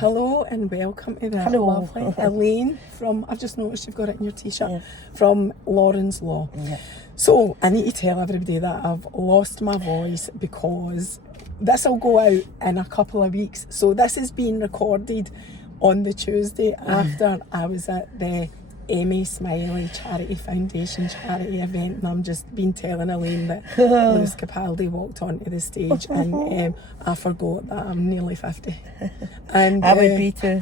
Hello and welcome to the Hello. lovely Elaine from, I've just noticed you've got it in your t-shirt, from Lauren's Law. Yeah. So I need to tell everybody that I've lost my voice because this will go out in a couple of weeks. So this is being recorded on the Tuesday after I was at the Amy Smiley Charity Foundation charity event, and I'm just been telling Elaine that Lewis Capaldi walked onto the stage and I forgot that I'm nearly 50. And I would be too.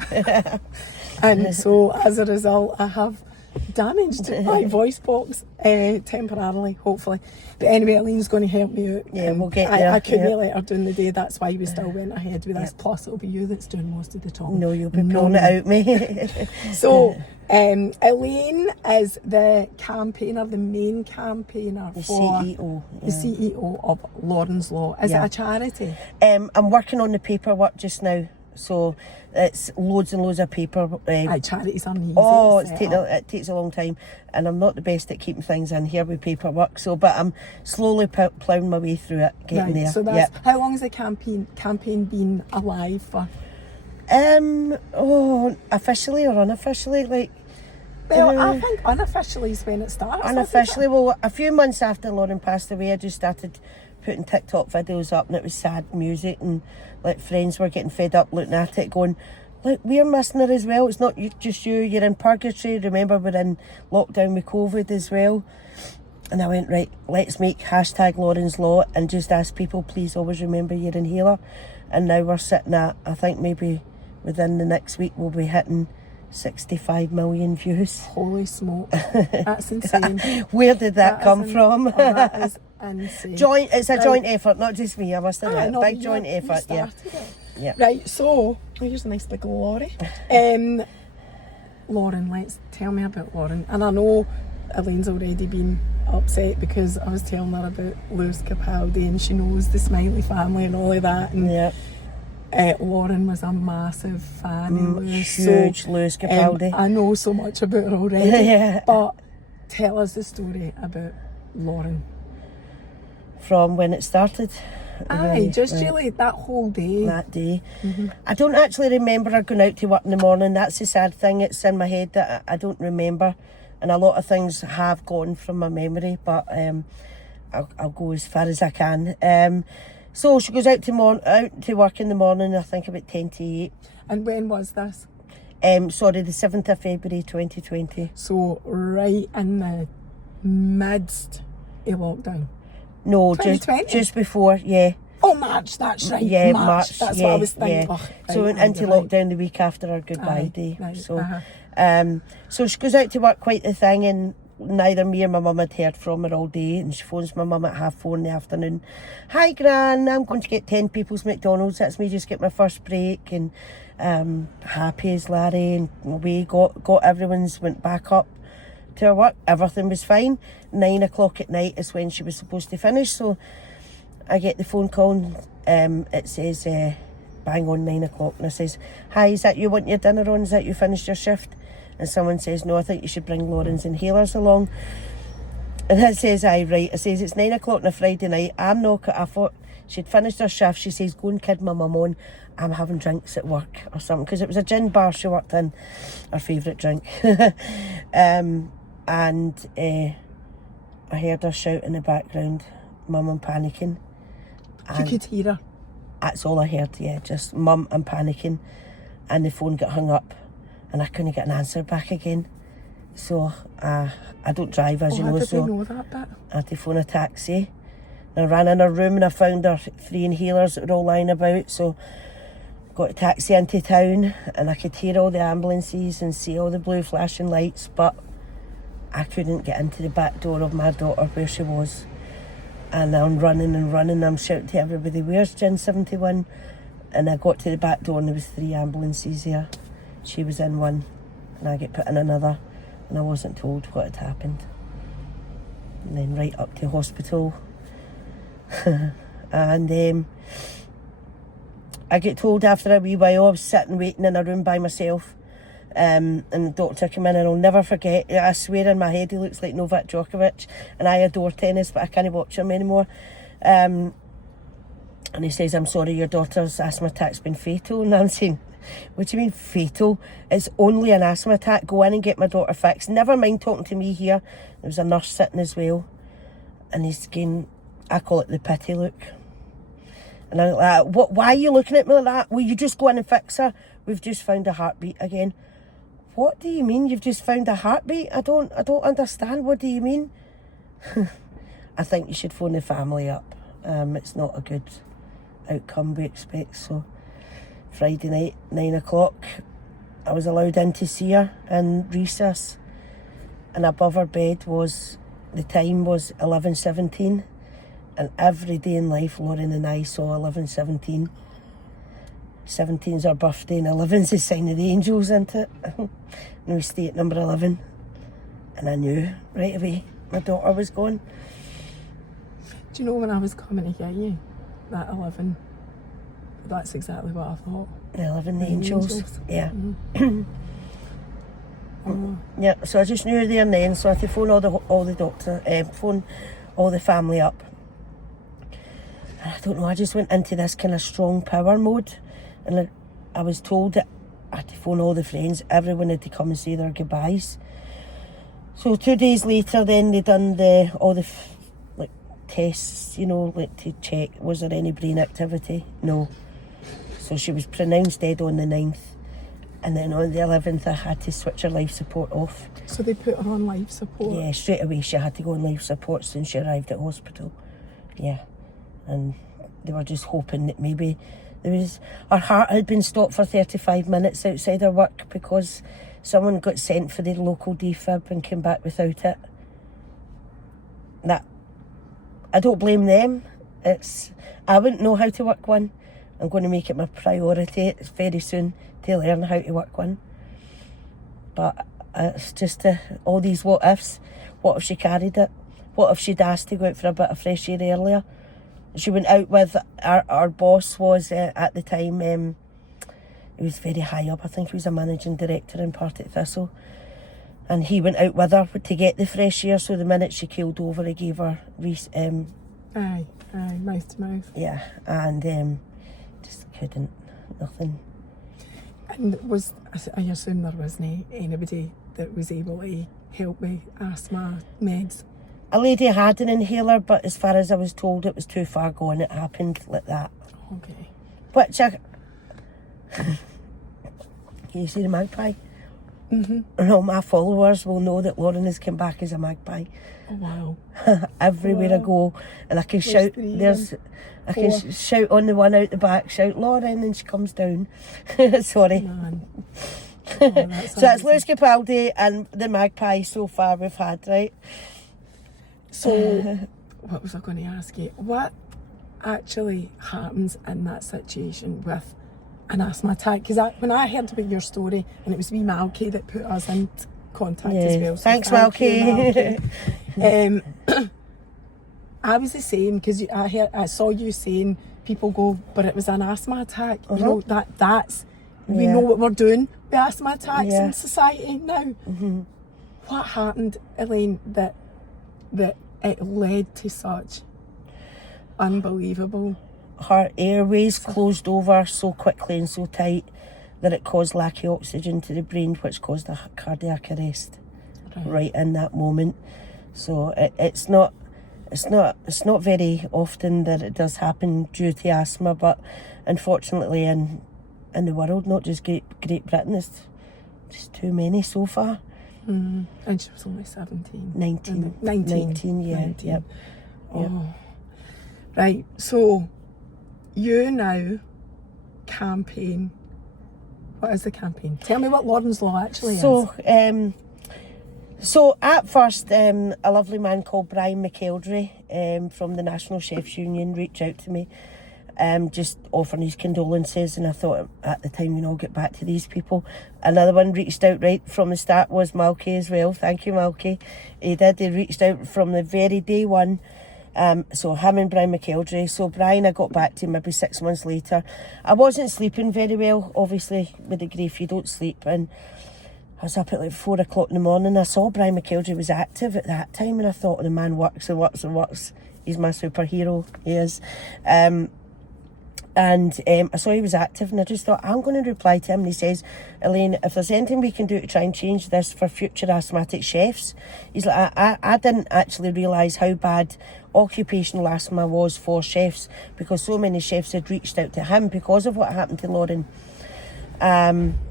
and so as a result I have damaged my voice box temporarily, hopefully. But anyway, Elaine's going to help me out. Yeah, we'll get there. I couldn't let her during the day, that's why we still went ahead with this. Plus it'll be you that's doing most of the talking. No, you'll be pulling it out me. So Elaine is the campaigner, the main campaigner for CEO, the CEO of Lauren's Law. Is it a charity? I'm working on the paperwork just now, so it's loads and loads of paper. Charities are easy. Oh, it takes a long time, and I'm not the best at keeping things in here with paperwork. So, but I'm slowly ploughing my way through it, getting there. So that's how long has the campaign been alive for? Officially or unofficially, Well, I think unofficially is when it starts. Unofficially, well, a few months after Lauren passed away, I just started putting TikTok videos up, and it was sad music, and like friends were getting fed up looking at it, going, "Look, we're missing her as well. It's not just you. You're in purgatory. Remember, we're in lockdown with COVID as well." And I went, right, let's make hashtag Lauren's Law and just ask people, please always remember your inhaler. And now we're sitting at, I think maybe within the next week we'll be hitting 65 million views. Holy smoke. That's insane. Where did that come from? Oh, that is insane. It's a joint effort, not just me, I must admit. Big joint effort, yeah. Right, so, here's a nice big lorry. Lauren, tell me about Lauren. And I know Elaine's already been upset because I was telling her about Lewis Capaldi and she knows the Smiley family and all of that. And Lauren was a massive fan of Lewis. Huge Lewis Capaldi. I know so much about her already. But tell us the story about Lauren. From when it started. Really that whole day. That day. I don't actually remember her going out to work in the morning. That's the sad thing. It's in my head that I don't remember. And a lot of things have gone from my memory, but I'll go as far as I can. So she goes out to work in the morning, I think about 10 to 8. And when was this? The 7th of February 2020. So right in the midst of lockdown? No, just before, Oh, March, that's right. Yeah, March. That's what I was thinking. So went into lockdown the week after our goodbye day. So she goes out to work, quite the thing, and neither me or my mum had heard from her all day, and she phones my mum at 4:30 in the afternoon. "Hi Gran, I'm going to get 10 people's McDonald's. That's me just get my first break." And happy as Larry, and we got everyone's, went back up to her work. Everything was fine. 9 o'clock at night is when she was supposed to finish, so I get the phone call and it says bang on 9 o'clock, and I says, "Hi, is that you wanting your dinner on? Is that you finished your shift?" And someone says, "No, I think you should bring Lauren's inhalers along." And I says, "Aye, right." I says, "It's 9 o'clock on a Friday night. I'm not," I thought she'd finished her shift. She says, "Go and kid my mum on. I'm having drinks at work," or something, because it was a gin bar she worked in, her favourite drink. And I heard her shout in the background, "Mum, I'm panicking." You could hear her? That's all I heard, just "Mum, I'm panicking." And the phone got hung up and I couldn't get an answer back again. So I don't drive, as you know, so know that bit. I had to phone a taxi. And I ran in her room and I found her 3 inhalers that were all lying about, so got a taxi into town, and I could hear all the ambulances and see all the blue flashing lights, but I couldn't get into the back door of my daughter where she was. And I'm running and running, I'm shouting to everybody, "Where's Gin 71? And I got to the back door and there was 3 ambulances there. She was in one and I get put in another, and I wasn't told what had happened. And then right up to hospital. And I get told after a wee while, I was sitting waiting in a room by myself, and the doctor came in, and I'll never forget, I swear in my head he looks like Novak Djokovic, and I adore tennis but I can't watch him anymore. And he says, "I'm sorry, your daughter's asthma attack's been fatal." And I'm saying, What do you mean fatal? It's only an asthma attack. Go in and get my daughter fixed. Never mind talking to me here. There was a nurse sitting as well. And he's going, I call it the pity look. And I'm like, why are you looking at me like that? Will you just go in and fix her? We've just found a heartbeat again. What do you mean you've just found a heartbeat? I don't understand. What do you mean? I think you should phone the family up. It's not a good outcome we expect. So Friday night, 9 o'clock, I was allowed in to see her in recess. And above her bed the time was 11:17. And every day in life, Lauren and I saw 11:17. 17's our birthday and 11's the sign of the angels, isn't it? And we stay at number 11. And I knew right away my daughter was gone. Do you know when I was coming to get you, that 11, that's exactly what I thought. The 11, the angels. Yeah. Mm-hmm. Yeah, so I just knew there and then, so I had to phone all the doctor, phone all the family up. And I don't know, I just went into this kind of strong power mode. And I was told that I had to phone all the friends. Everyone had to come and say their goodbyes. So 2 days later, then they done all the tests, to check was there any brain activity. No. So she was pronounced dead on the 9th, and then on the 11th I had to switch her life support off. So they put her on life support? Yeah, straight away she had to go on life support as soon as she arrived at hospital. Yeah, and they were just hoping that maybe her heart had been stopped for 35 minutes outside her work because someone got sent for the local defib and came back without it. That, I don't blame them. I wouldn't know how to work one. I'm going to make it my priority very soon to learn how to work one. But it's just all these what ifs. What if she carried it? What if she'd asked to go out for a bit of fresh air earlier? She went out with our boss was at the time, he was very high up. I think he was a managing director in Partick Thistle. And he went out with her to get the fresh air, so the minute she keeled over, he gave her aye, mouth to mouth. Yeah, and just couldn't, nothing. And I assume there wasn't anybody that was able to help with asthma meds? A lady had an inhaler, but as far as I was told, it was too far gone. It happened like that. Okay. Which can you see the magpie? Mm-hmm. And all my followers will know that Lauren has come back as a magpie. Oh wow! Everywhere I go, and I can shout. I can shout on the one out the back. Shout Lauren, and she comes down. Sorry. Man. So that's Lewis Capaldi and the magpie so far we've had, right? So, what was I going to ask you? What actually happens in that situation with an asthma attack? Because when I heard about your story, and it was wee Malky that put us in contact as well. So thanks, Malky. I was the same, because I saw you saying people go, but it was an asthma attack. You know, that's we know what we're doing with asthma attacks in society now. Mm-hmm. What happened, Elaine, that it led to such unbelievable? Her airways closed over so quickly and so tight that it caused lack of oxygen to the brain, which caused a cardiac arrest right in that moment. So it's not very often that it does happen due to asthma, but unfortunately in the world, not just Great Britain, there's just too many so far. Mm. And she was only 17. 19, yeah. 19. Yep. Oh. Right, so you now campaign. What is the campaign? Tell me what Lauren's Law actually is. So at first, a lovely man called Brian McElderry from the National Chefs Union reached out to me, just offering his condolences, and I thought at the time, I'll get back to these people. Another one reached out right from the start was Malky as well. Thank you, Malky. He reached out from the very day one. So him and Brian McElderry. So Brian, I got back to him maybe 6 months later. I wasn't sleeping very well, obviously, with the grief, you don't sleep. And I was up at like 4 o'clock in the morning. I saw Brian McElderry was active at that time, and I thought, the man works and works and works. He's my superhero, he is. And And I saw he was active, and I just thought, I'm going to reply to him. And he says, Elaine, if there's anything we can do to try and change this for future asthmatic chefs. He's like, I didn't actually realise how bad occupational asthma was for chefs, because so many chefs had reached out to him because of what happened to Lauren.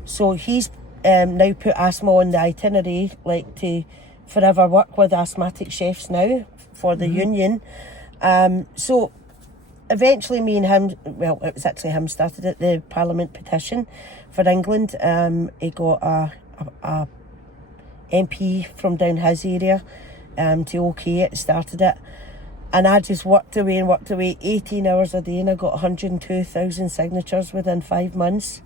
So he's now put asthma on the itinerary, like to forever work with asthmatic chefs now for the union. So eventually me and him, well, it was actually him, started at the Parliament petition for England. He got a MP from down his area to okay it, started it. And I just worked away, 18 hours a day, and I got 102,000 signatures within 5 months.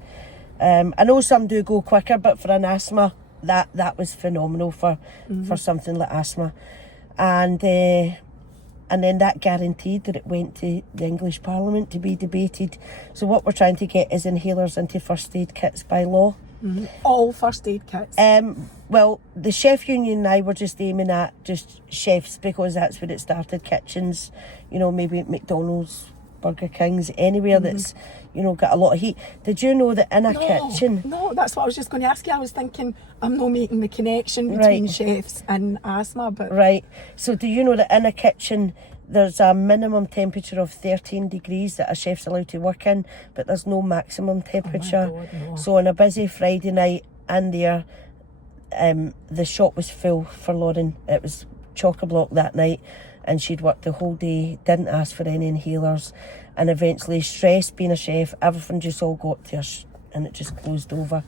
I know some do go quicker, but for an asthma, that was phenomenal for something like asthma. And then that guaranteed that it went to the English Parliament to be debated. So what we're trying to get is inhalers into first aid kits by law. All first aid kits? Well, the chef union and I were just aiming at just chefs, because that's where it started. Kitchens, maybe McDonald's, Burger King's, anywhere that's, got a lot of heat. Did you know that in a kitchen... No, that's what I was just going to ask you. I was thinking, I'm not making the connection between chefs and asthma, but... Right. So do you know that in a kitchen, there's a minimum temperature of 13 degrees that a chef's allowed to work in, but there's no maximum temperature. Oh my God, no. So on a busy Friday night in there, the shop was full for Lauren. It was chock-a-block that night, and she'd worked the whole day, didn't ask for any inhalers, and eventually, stress, being a chef, everything just all got to her, and it just closed over.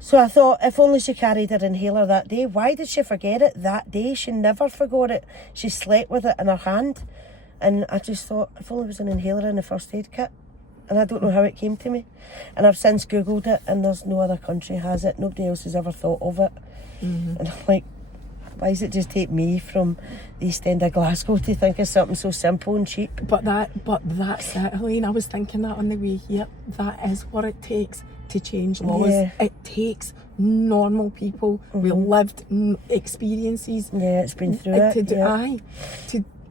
So I thought, if only she carried her inhaler that day. Why did she forget it that day? She never forgot it. She slept with it in her hand. And I just thought, if only there was an inhaler in the first aid kit. And I don't know how it came to me. And I've since Googled it, and there's no other country has it. Nobody else has ever thought of it. And I'm like, why does it just take me from the East End of Glasgow to think of something so simple and cheap? But that's it, Elaine. I was thinking that on the way here. That is what it takes to change laws. Yeah. It takes normal people with lived experiences. Yeah, it's been through to it. do, Yeah.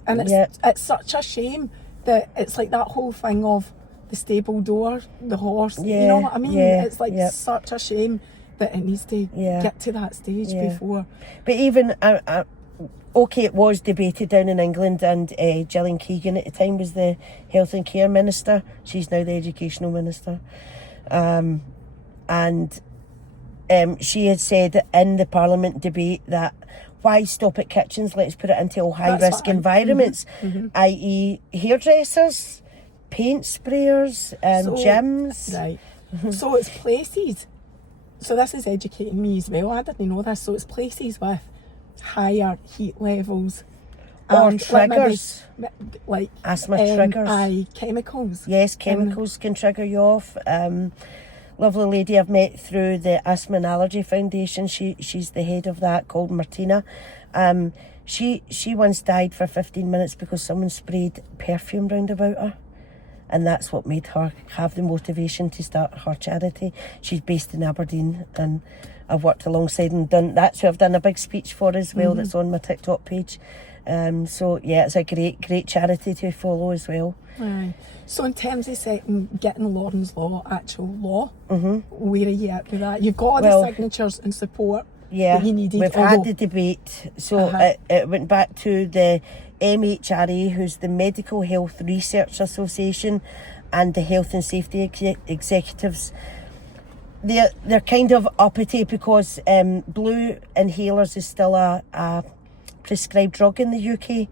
And it's such a shame that it's like that whole thing of the stable door, the horse. Yeah. You know what I mean? Yeah. It's like such a shame that it needs to get to that stage before. But even, okay, it was debated down in England, and Gillian Keegan at the time was the Health and Care Minister. She's now the Educational Minister. And she had said in the Parliament debate that why stop at kitchens? Let's put it into all high-risk environments, i.e. hairdressers, paint sprayers, gyms. Right. So it's places. So this is educating me as well. I didn't know this. So it's places with higher heat levels. Or and triggers. Like asthma triggers. Chemicals. Yes, chemicals can trigger you off. Lovely lady I've met through the Asthma and Allergy Foundation. She's the head of that, called Martina. She once died for 15 minutes because someone sprayed perfume round about her. And that's what made her have the motivation to start her charity. She's based in Aberdeen, and I've worked alongside and that's who I've done a big speech for as well. That's on my TikTok page. So yeah, it's a great charity to follow as well. Aye. So in terms of getting Lauren's Law actual law, where are you at with that? You've got all the signatures and support that you needed. We've had the debate. So it went back to the MHRA, who's the Medical Health Research Association, and the Health and Safety Executives. They're kind of uppity because blue inhalers is still a prescribed drug in the UK,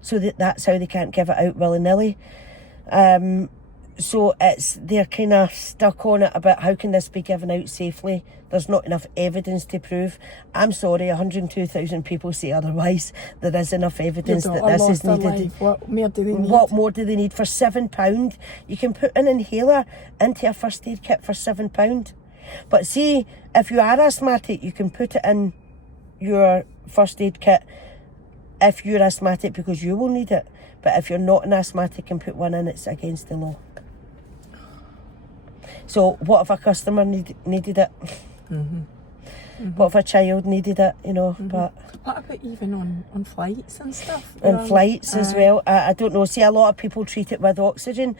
so that's how they can't give it out willy-nilly. So they're kind of stuck on it about how can this be given out safely. There's not enough evidence to prove. I'm sorry, 102,000 people say otherwise. There is enough evidence that this is needed. What more do they need? What more do they need? For £7, you can put an inhaler into a first aid kit for £7. But see, if you are asthmatic, you can put it in your first aid kit if you're asthmatic, because you will need it. But if you're not an asthmatic and put one in, it's against the law. So what if a customer needed it? What if a child needed it, but... What about even on flights and stuff? On flights as well. I don't know. See, a lot of people treat it with oxygen.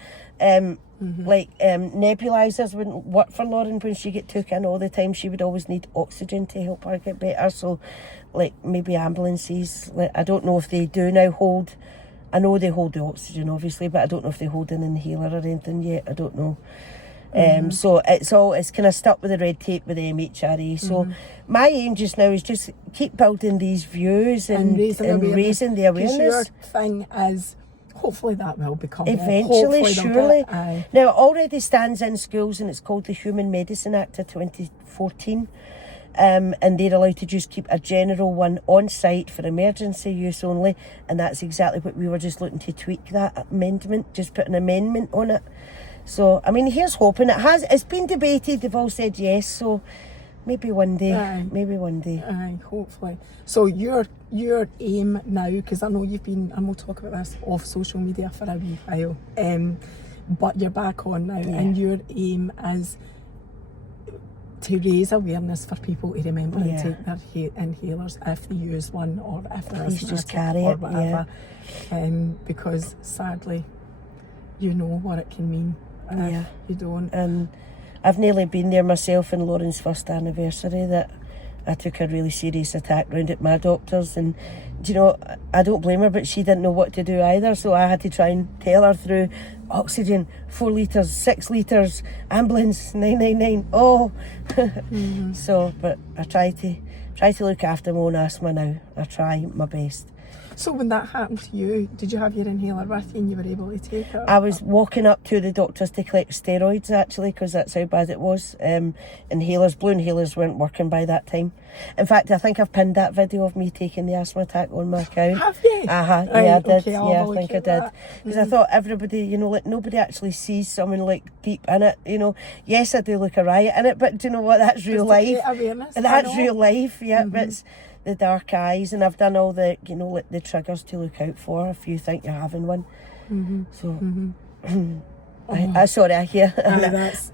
Like nebulizers wouldn't work for Lauren when she get took in all the time. She would always need oxygen to help her get better. So like maybe ambulances, like, I don't know if they do now hold, I know they hold the oxygen obviously, but I don't know if they hold an inhaler or anything yet. I don't know. So it's kind of stuck with the red tape with the MHRA. So my aim just now is just keep building these views and raising the awareness. Your thing is, hopefully that will become eventually, surely. Now it already stands in schools, and it's called the Human Medicine Act of 2014. And they're allowed to just keep a general one on site for emergency use only, and that's exactly what we were just looking to tweak, that amendment, just put an amendment on it. So I mean, here's hoping. It's been debated, they've all said yes, so maybe one day. Aye, hopefully. So your aim now, because I know you've been, and we'll talk about this, off social media for a wee while, but you're back on now, and your aim is to raise awareness for people to remember and take their inhalers if they use one, or if they're just carry or it, whatever. Because sadly, you know what it can mean if you don't. And I've nearly been there myself in Lauren's first anniversary, that I took a really serious attack round at my doctor's, and do you know, I don't blame her, but she didn't know what to do either, so I had to try and tell her through oxygen, 4 litres, 6 litres, ambulance, 999, So, but I try to look after my own asthma now. I try my best. So when that happened to you, did you have your inhaler with you and you were able to take it? I was walking up to the doctors to collect steroids, actually, because that's how bad it was. Blue inhalers weren't working by that time. In fact, I think I've pinned that video of me taking the asthma attack on my account. Have you? Right, I did. Okay, I think I did. Because I thought everybody, you know, like nobody actually sees someone like deep in it, you know. Yes, I do look a riot in it, but do you know what? That's real life. That's real life, but it's the dark eyes, and I've done all the, you know, like the triggers to look out for if you think you're having one. Sorry, I hear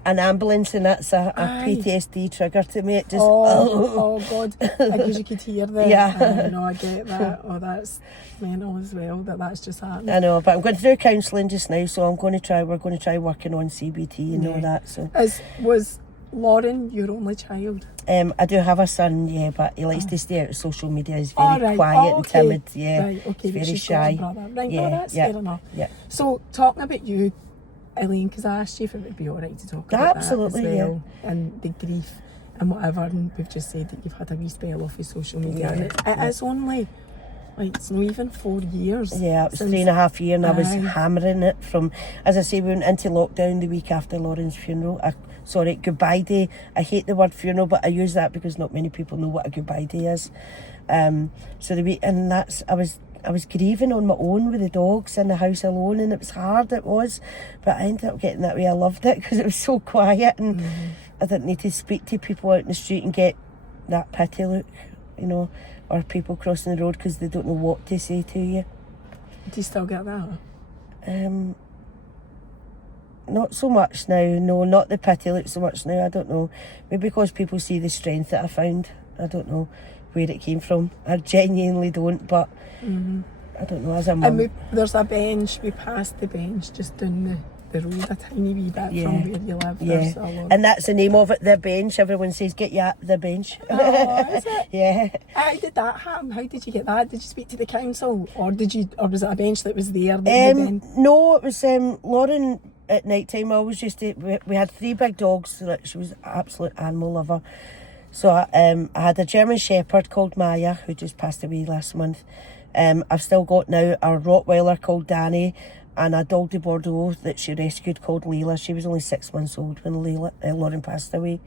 an ambulance, and that's a PTSD trigger to me. It just oh God, because you could hear that. No, I get that. Oh, that's mental as well. That's just happened. I know, but I'm going to do counselling just now, so we're going to try working on CBT and all that. So was Lauren your only child? I do have a son, but he likes to stay out of social media. He's very quiet and timid. He's very shy. That's fair enough. So talking about you, Elaine, because I asked you if it would be alright to talk about that as well, and the grief and whatever, and we've just said that you've had a wee spell off of social media, and it is only, like, it's not even 4 years. Yeah, it was 3.5 years, and I was hammering it from, as I say, we went into lockdown the week after Lauren's funeral. Goodbye day. I hate the word funeral, but I use that because not many people know what a goodbye day is. I was grieving on my own with the dogs in the house alone, and it was hard, it was, but I ended up getting that way. I loved it because it was so quiet, and I didn't need to speak to people out in the street and get that pity look, you know, or people crossing the road because they don't know what to say to you. Do you still get that? Not so much now, no, not the pity look so much now. I don't know, maybe because people see the strength that I found. I don't know where it came from. I genuinely don't, but I don't know, as a mum. And there's a bench, we passed the bench just down the road a tiny wee bit from where you live. And that's the name of it, the bench. Everyone says, get you at the bench. Oh, is it? Yeah. How did that happen? How did you get that? Did you speak to the council, or was it a bench that was there? No, it was Lauren. At night time, I always we had 3 big dogs, so that she was an absolute animal lover. So I had a German Shepherd called Maya, who just passed away last month. I've still got now a Rottweiler called Danny, and a Dog de Bordeaux that she rescued called Layla. She was only 6 months old when Lauren passed away.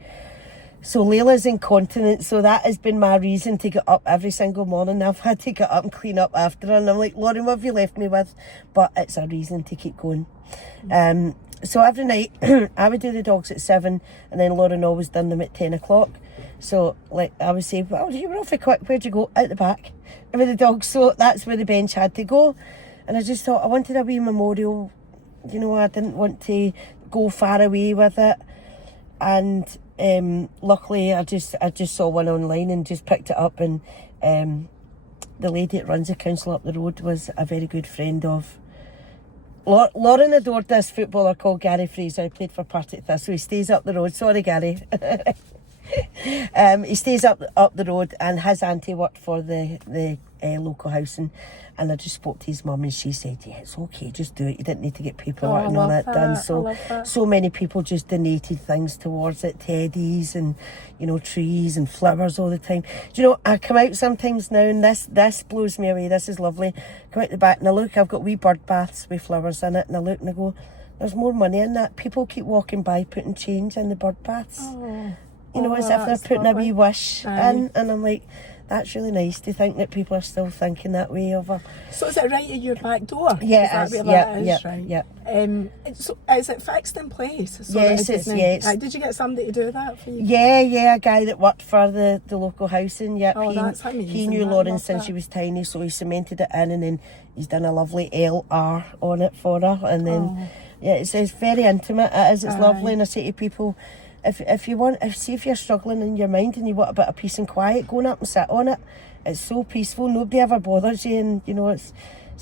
So Layla's incontinent, so that has been my reason to get up every single morning. I've had to get up and clean up after her, and I'm like, Lauren, what have you left me with? But it's a reason to keep going. So every night I would do the dogs at 7, and then Lauren always done them at 10 o'clock. So like I would say, well, you were awfully quick, where'd you go? Out the back with the dogs. So that's where the bench had to go. And I just thought I wanted a wee memorial, you know, I didn't want to go far away with it. And luckily I just saw one online and just picked it up, and the lady that runs the council up the road was a very good friend of Lauren adored this footballer called Gary Fraser, who played for Partick Thistle. He stays up the road. Sorry, Gary. He stays up the road, and his auntie worked for the local housing. And I just spoke to his mum, and she said, yeah, it's okay, just do it. You didn't need to get paperwork and all that done. So many people just donated things towards it, teddies and, trees and flowers all the time. Do you know, I come out sometimes now, and this blows me away. This is lovely. Come out the back and I look, I've got wee bird baths with flowers in it, and I look and I go, there's more money in that. People keep walking by putting change in the bird baths. As if they're putting lovely. A wee wish in, and I'm like, that's really nice to think that people are still thinking that way of her. So is it right at your back door? Yeah, it is. Yeah. So is it fixed in place? So yes, yes. Did you get somebody to do that for you? Yeah, a guy that worked for the local housing. Yep. Oh, that's amazing. He knew Lauren since she was tiny, so he cemented it in, and then he's done a lovely LR on it for her. And then, it's very intimate. It is. It's lovely, and I say to people, if you're struggling in your mind and you want a bit of peace and quiet, going up and sit on it. It's so peaceful. Nobody ever bothers you, and it's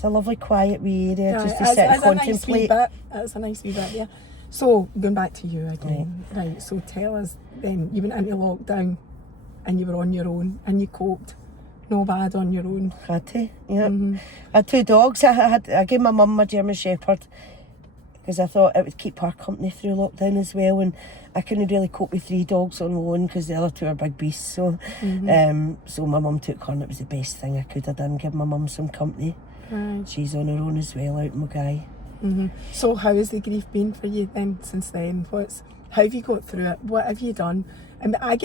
a lovely quiet wee area just to sit and contemplate. It's a nice wee bit, yeah. So going back to you again, right? So tell us then, you went into lockdown and you were on your own and you coped. No bad on your own. Had to, yeah. I had 2 dogs. I gave my mum a German Shepherd because I thought it would keep her company through lockdown as well, and I couldn't really cope with 3 dogs on my own because the other 2 are big beasts. So, so my mum took her, and it was the best thing I could have done. Give my mum some company. Right. She's on her own as well, out in Mackay. So how has the grief been for you then since then? How have you got through it? What have you done? And I'm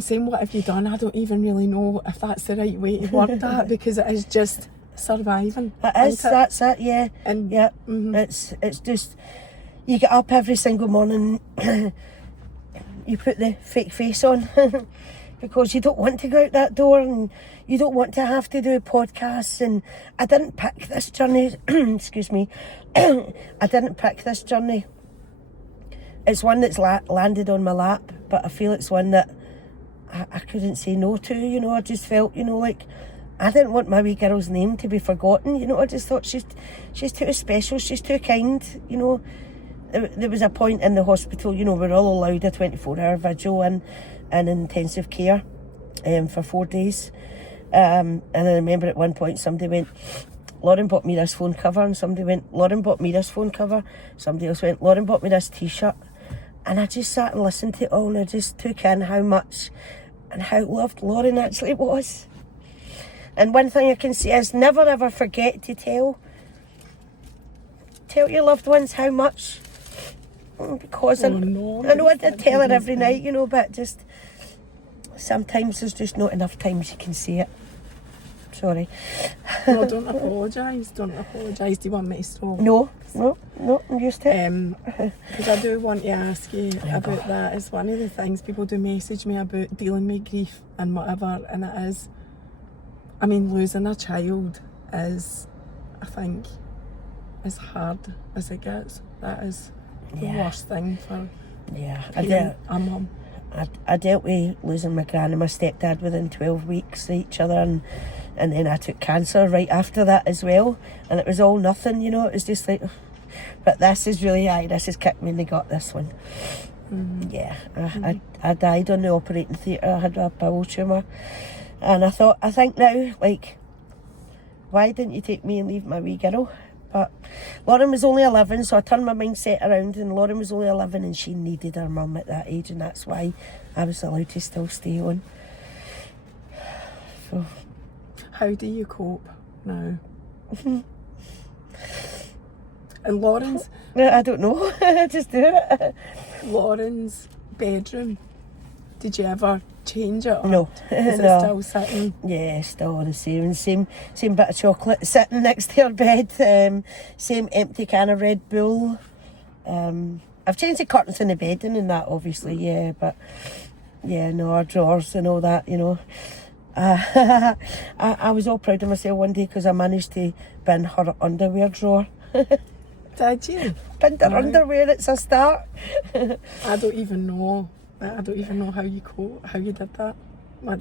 saying what have you done? I don't even really know if that's the right way to word that, because it is just surviving. It is. That's it. Yeah. And it's just. You get up every single morning, you put the fake face on because you don't want to go out that door, and you don't want to have to do podcasts. And I didn't pick this journey, excuse me, I didn't pick this journey. It's one that's landed on my lap, but I feel it's one that I couldn't say no to, I just felt, like I didn't want my wee girl's name to be forgotten, I just thought she's too special, she's too kind, There was a point in the hospital, we're all allowed a 24-hour vigil in intensive care for 4 days. And I remember at one point somebody went, Lauren bought me this phone cover, and somebody went, Lauren bought me this phone cover. Somebody else went, Lauren bought me this t-shirt. And I just sat and listened to it all, and I just took in how much and how loved Lauren actually was. And one thing I can say is never ever forget to tell your loved ones how much. Because I know I did tell her every night, but just sometimes there's just not enough times you can say it. Sorry. No, don't apologise. Don't apologise. Do you want me to stop? No, I'm used to it. Because I do want to ask you about that. It's one of the things people do message me about dealing with grief and whatever, and it is, losing a child is, I think, as hard as it gets. That is the worst thing for a mum. I dealt with losing my gran and my stepdad within 12 weeks of each other, and then I took cancer right after that as well, and it was all nothing, it was just like, but this is really this has kicked me in the gut, this one. I died on the operating theatre. I had a bowel tumour, and I think now, like, why didn't you take me and leave my wee girl? But Lauren was only 11, so I turned my mindset around, and Lauren was only 11 and she needed her mum at that age, and that's why I was allowed to still stay on. So, how do you cope now? And Lauren's... I don't know, just do it. Lauren's bedroom, did you ever change it? Or no. Is it still sitting? Yeah, still the same bit of chocolate sitting next to her bed, same empty can of Red Bull. I've changed the curtains in the bedding and that, obviously, but our drawers and all that, I was all proud of myself one day because I managed to bin her underwear drawer. Did you? Binned her underwear, it's a start. I don't even know how you did that.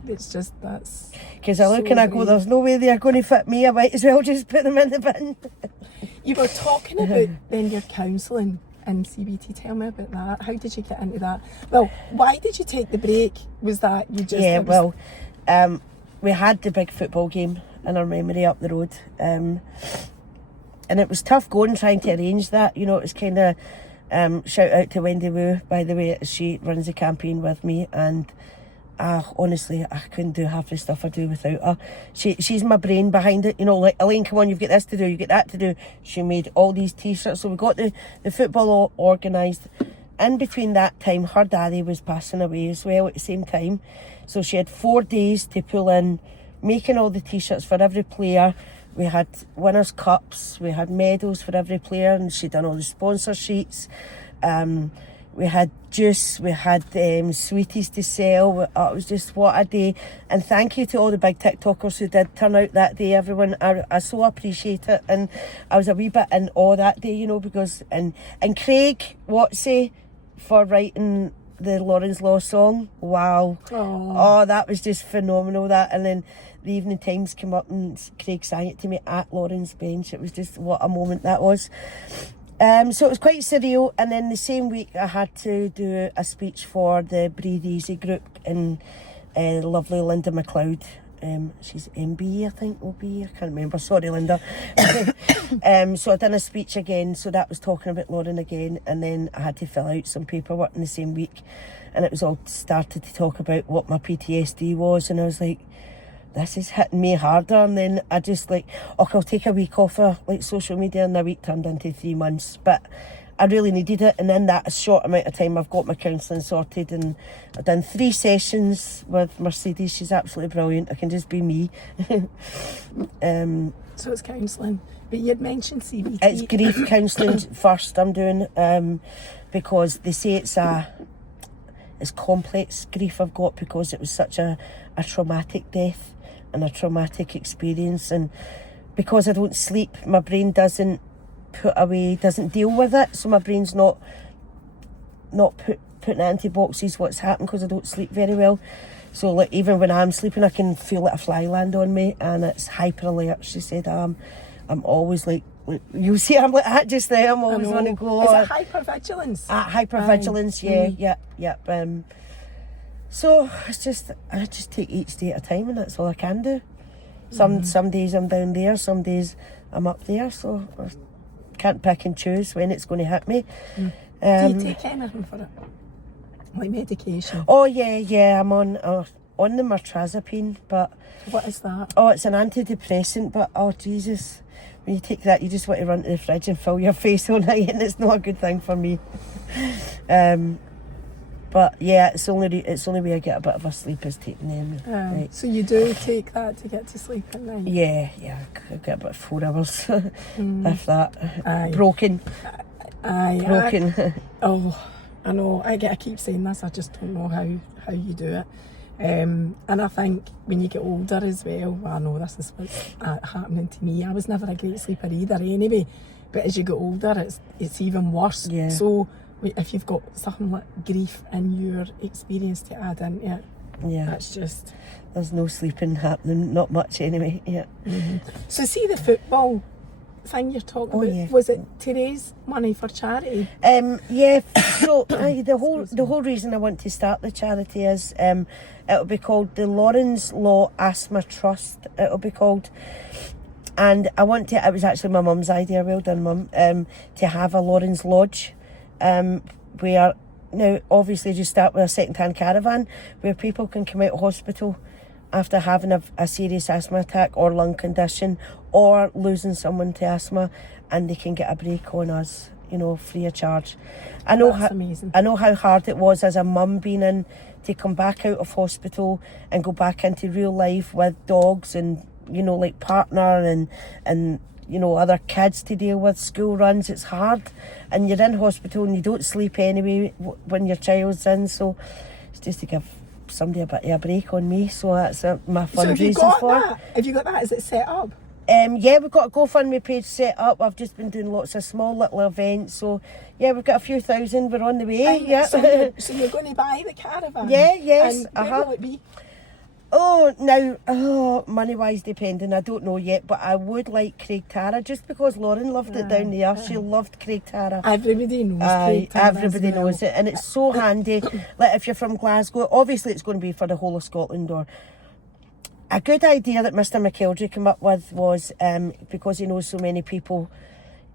It's just, that's... Because I look and I go, there's no way they're going to fit me. I might as well just put them in the bin. You were talking about then your counselling and CBT. Tell me about that. How did you get into that? Well, why did you take the break? Was that you just... Yeah, we had the big football game in our memory up the road. And it was tough going, trying to arrange that. You know, it was kind of... shout out to Wendy Wu, by the way. She runs the campaign with me, and honestly, I couldn't do half the stuff I do without her. She's my brain behind it. You know, like, Elaine, come on, you've got this to do, you've got that to do. She made all these t-shirts. So we got the football all organised. In between that time, her daddy was passing away as well at the same time. So she had 4 days to pull in, making all the t-shirts for every player. We had winners' cups, we had medals for every player, and she'd done all the sponsor sheets. We had juice, we had sweeties to sell. It was just what a day. And thank you to all the big TikTokers who did turn out that day, everyone. I so appreciate it. And I was a wee bit in awe that day, you know, because... And Craig Watsey for writing the Lauren's Law song. Wow. Aww. Oh, that was just phenomenal, that. And then the Evening Times came up and Craig sang it to me at Lauren's bench. It was just, what a moment that was. So it was quite surreal. And then the same week I had to do a speech for the Breathe Easy group in lovely Linda McLeod. She's MB, I think, will be. I can't remember. Sorry, Linda. So I done a speech again. So that was talking about Lauren again. And then I had to fill out some paperwork in the same week. And it was all started to talk about what my PTSD was. And I was like, this is hitting me harder. And then I just like, I'll take a week off of like social media, and a week turned into 3 months. But I really needed it. And in that short amount of time, I've got my counselling sorted, and I've done 3 sessions with Mercedes. She's absolutely brilliant. I can just be me. So it's counselling. But you'd mentioned CBT. It's grief counselling first I'm doing, because they say it's complex grief I've got, because it was such a traumatic death and a traumatic experience. And because I don't sleep, my brain doesn't deal with it. So my brain's not putting it into boxes what's happened, because I don't sleep very well. So like even when I'm sleeping, I can feel like a fly land on me, and it's hyper alert. She said I'm always like, you see, I'm like that just there. I'm always want to go. Is it hypervigilance? Hypervigilance, yeah. So it's just, I just take each day at a time, and that's all I can do. Some days I'm down there, some days I'm up there. So I can't pick and choose when it's going to hit me. Do you take anything for it? Like medication? Oh yeah, I'm on the mirtazapine, but... What is that? Oh, it's an antidepressant, but oh Jesus, when you take that, you just want to run to the fridge and fill your face all night, and it's not a good thing for me. But yeah, it's only way I get a bit of a sleep is taking them. Right. So you do take that to get to sleep at night? Yeah, I get about 4 hours, if that. Broken. Broken. I know. I keep saying this. I just don't know how you do it. And I think when you get older as well, I know this is what's happening to me. I was never a great sleeper either anyway, but as you get older, it's even worse. Yeah. So if you've got something like grief in your experience to add into it, that's just... There's no sleeping happening, not much anyway, yeah. Mm-hmm. So see the football thing you're talking about, yeah. Was it to raise money for charity? Yeah, so the whole reason I want to start the charity is it'll be called the Lauren's Law Asthma Trust, it'll be called. And I want to, it was actually my mum's idea, well done mum, to have a Lauren's Lodge, where, now obviously just start with a second-hand caravan where people can come out of hospital after having a serious asthma attack or lung condition, or losing someone to asthma, and they can get a break on us, you know, free of charge. That's amazing. I know how hard it was as a mum being in to come back out of hospital and go back into real life with dogs and, you know, like partner and you know, other kids to deal with, school runs. It's hard, and you're in hospital and you don't sleep anyway when your child's in, so it's just to give somebody a bit of a break on me. So that's my fundraising for. Have you got that? Is it set up? Yeah, we've got a GoFundMe page set up. I've just been doing lots of small little events, so yeah, we've got a few thousand. We're on the way. So you're going to buy the caravan? Yes. And where will it be? Where will it be? Money-wise depending, I don't know yet, but I would like Craig Tara, just because Lauren loved it down there. She loved Craig Tara. Everybody knows Craig Tara. Everybody knows it, and it's so handy. Like if you're from Glasgow, obviously it's going to be for the whole of Scotland. Or a good idea that Mr. McKeldry came up with was, because he knows so many people,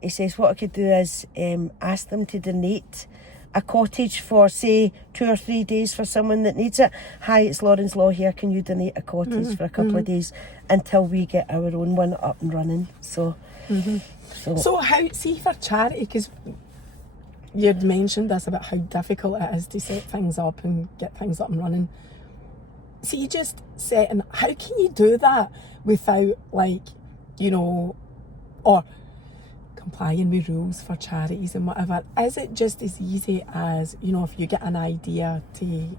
he says what I could do is ask them to donate a cottage for, say, 2 or 3 days for someone that needs it. Hi, it's Lauren's Law here. Can you donate a cottage for a couple of days until we get our own one up and running? So how, see, for charity, because you'd mentioned this about how difficult it is to set things up and get things up and running. See, just setting, how can you do that without, like, you know, or complying with rules for charities and whatever? Is it just as easy as, you know, if you get an idea to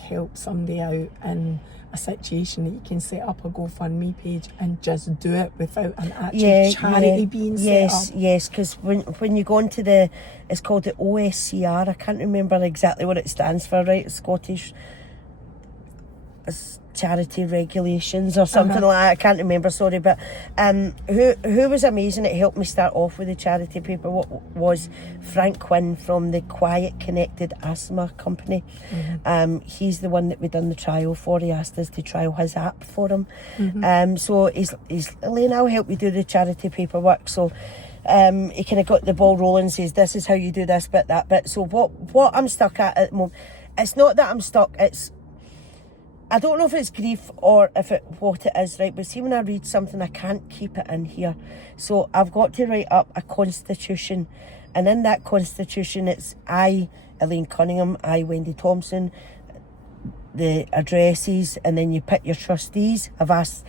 help somebody out in a situation, that you can set up a GoFundMe page and just do it without an actual charity being set up? Yes, because when you go into it's called the OSCR, I can't remember exactly what it stands for, right? Scottish Charity Regulations or something like that. I can't remember, sorry, but who was amazing, it helped me start off with the charity paper, was Frank Quinn from the Quiet Connected Asthma Company. He's the one that we done the trial for. He asked us to trial his app for him. So he's Elaine, I'll help you do the charity paperwork. So he kind of got the ball rolling, says this is how you do this bit, that bit. So what I'm stuck at the moment, it's not that I'm stuck, it's, I don't know if it's grief or what it is, right? But see, when I read something, I can't keep it in here. So I've got to write up a constitution. And in that constitution, it's I, Elaine Cunningham, I, Wendy Thompson, the addresses, and then you pick your trustees. I've asked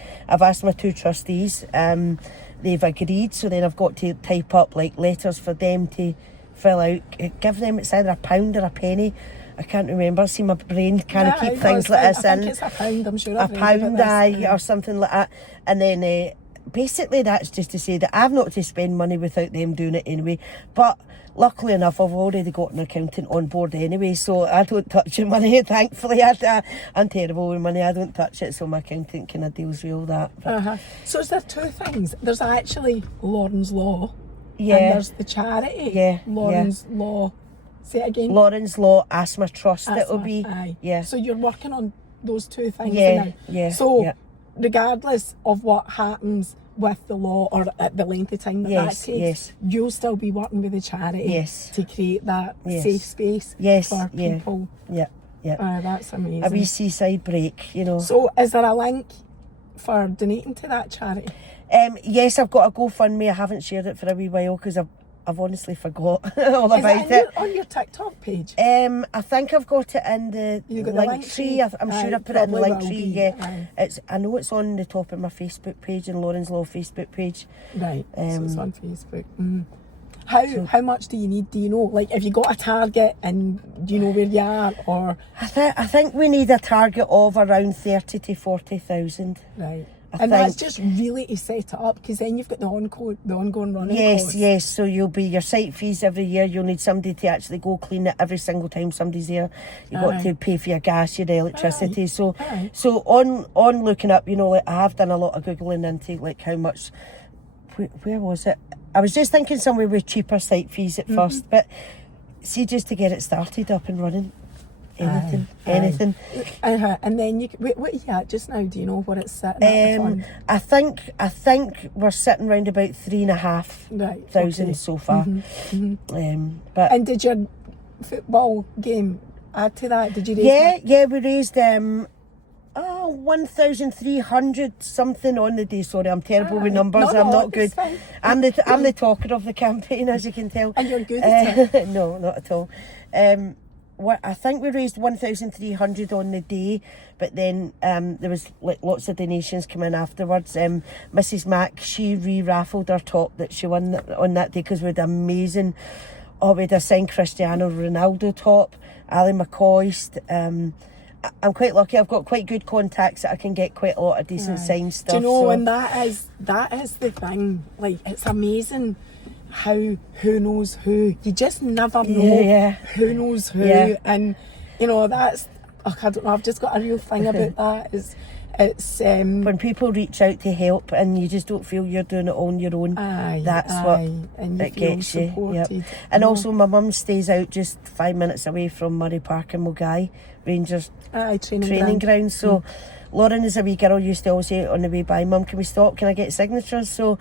my 2 trustees. They've agreed. So then I've got to type up like letters for them to fill out. Give them, it's either £1 or a penny. I can't remember. See, my brain kind of keep things like this in. I think it's £1, I'm sure. £1, or something like that. And then basically that's just to say that I've not to spend money without them doing it anyway. But luckily enough, I've already got an accountant on board anyway, so I don't touch your money, thankfully. I'm terrible with money. I don't touch it, so my accountant kind of deals with all that. So is there 2 things? There's actually Lauren's Law, and there's the charity. Lauren's Law. Say it again. Lauren's Law Asthma Trust, it'll be. Aye. So you're working on those 2 things now. So regardless of what happens with the law or at the length of time that takes, you'll still be working with the charity to create that safe space for people. That's amazing. A wee seaside break, you know. So is there a link for donating to that charity? Yes, I've got a GoFundMe. I haven't shared it for a wee while because I've honestly forgot all about it. On your TikTok page? I think I've got it in the link tree. I'm sure I put it in the link tree. I know it's on the top of my Facebook page and Lauren's Law Facebook page. Right, so it's on Facebook. How much do you need? Do you know? Like, have you got a target and do you know where you are? Or I think we need a target of around 30 to 40,000. Right. That's just really to set it up, because then you've got the ongoing running costs. Yes. So you'll be your site fees every year. You'll need somebody to actually go clean it every single time somebody's there. You've got to pay for your gas, your electricity. So on looking up, you know, like I have done a lot of Googling into like how much. Where was it? I was just thinking somewhere with cheaper site fees at first, but see, just to get it started up and running. Anything. And then what are you at just now? Do you know what it's sitting at? I think we're sitting around about 3,500 so far. But and did your football game add to that? Did you raise? We raised 1,300 something on the day. Sorry, I'm terrible with numbers. I'm not good. I'm the talker of the campaign, as you can tell. And you're good at it? No, not at all. I think we raised 1,300 on the day, but then there was like lots of donations come in afterwards. Mrs. Mack, she re-raffled her top that she won on that day, because we had amazing. We had a signed Cristiano Ronaldo top, Ali McCoist. I'm quite lucky. I've got quite good contacts that I can get quite a lot of decent signed stuff. Do you know? And that is the thing. Like, it's amazing how who knows who. You just never know who knows who. And you know, that's, I don't know, I've just got a real thing about that. It's when people reach out to help and you just don't feel you're doing it on your own. That's what and you it feel gets you. supported. Yep. And also my mum stays out just 5 minutes away from Murray Park and Mulgai Rangers training ground. So Lauren, as a wee girl, used to always say on the way by, Mum, can we stop? Can I get signatures? So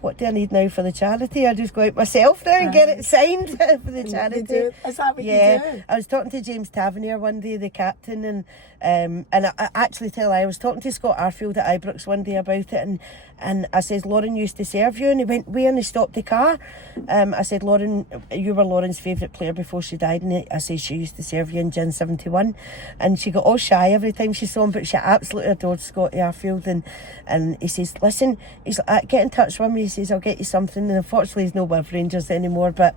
what do I need now for the charity? I just go out myself now and get it signed for the charity. Is that what you do? I was talking to James Tavernier one day, the captain, and I actually I was talking to Scott Arfield at Ibrox one day about it, and I said, Lauren used to serve you, and he went, where? And he stopped the car. I said, Lauren, you were Lauren's favourite player before she died, and I said, she used to serve you in Gin 71, and she got all shy every time she saw him, but she absolutely adored Scotty Arfield, and he says, listen, he's like, get in touch with me, he says, I'll get you something, and unfortunately he's not with Rangers anymore, but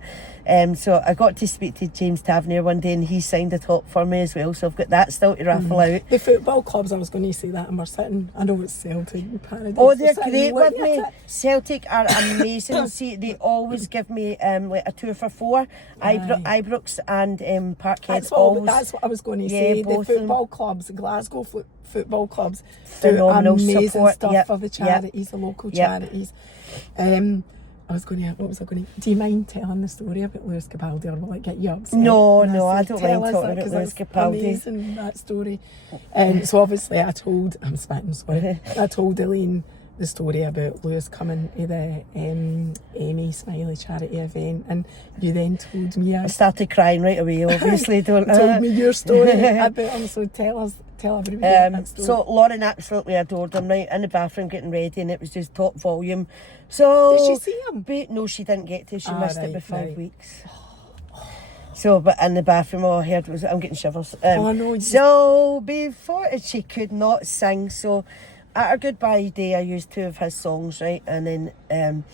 so I got to speak to James Tavernier one day, and he signed a top for me as well, so I've got that still to raffle out. The football clubs, I was going to say that, and we're sitting, I know it's Celtic and Paradise. Oh, they're great with me. Celtic are amazing. See, they always give me like a 2 for 4. Ibrox and Parkhead. That's what I was going to say. The football clubs, Glasgow football clubs, do phenomenal amazing support. stuff for the charities, the local charities. What was I going to? Do you mind telling the story about Lewis Capaldi, or will it get you upset? No, I don't mind talking about Lewis Capaldi. Amazing, that story. So obviously I told Elaine the story about Lewis coming to the Amy Smiley charity event, and you then told me... I started crying right away, obviously. Told me your story about him, so tell everybody that story. So Lauren absolutely adored him, right, in the bathroom getting ready, and it was just top volume. So did she see him? No, she didn't get to. She missed it by 5 weeks. So, but in the bathroom, all I heard was, I'm getting shivers. No. So before, she could not sing, so at our goodbye day, I used 2 of his songs, right, and then,